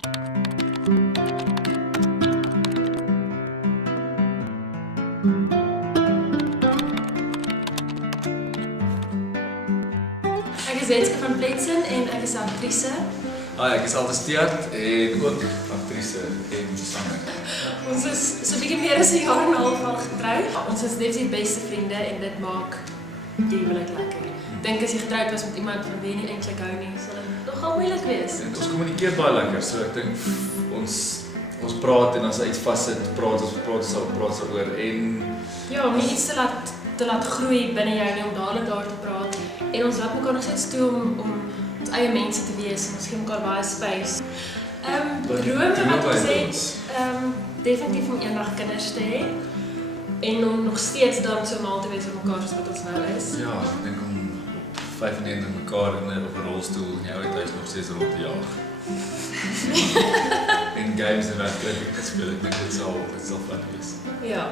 Ek is Wetske van Pletsen en ek is aktrise. Ek is Altes Theat en ook aktrise en sanger. Ons is so 'n bietjie meer as 'n jaar en 'n half al getroud. Ons is net die beste vriende en dit maak die huwelik lekker. Ek dink as jy getroud was met iemand van wie jy nie eintlik hou nie, sal dit nogal moeilik wees. En ons kommunikeer baie lekker, so ek dink ons praat en as hy iets vassit, praat ons oor en Ja, om nie iets te laat groei binne jou nie, om dadelik daar te praat. En ons laat mekaar nog steeds toe om ons eie mense te wees en ons gee mekaar baie space. Drome wat ons het, definitief om eendag kinders te hê en om nog steeds dan so mal te wees met mekaar soos wat ons nou is. ja, ek dink om 95 mekaar op 'n rolstoel in jou huis nog steeds rond te jaag. En games en wedstryde te speel, ek dink dit sal fun wees. Ja.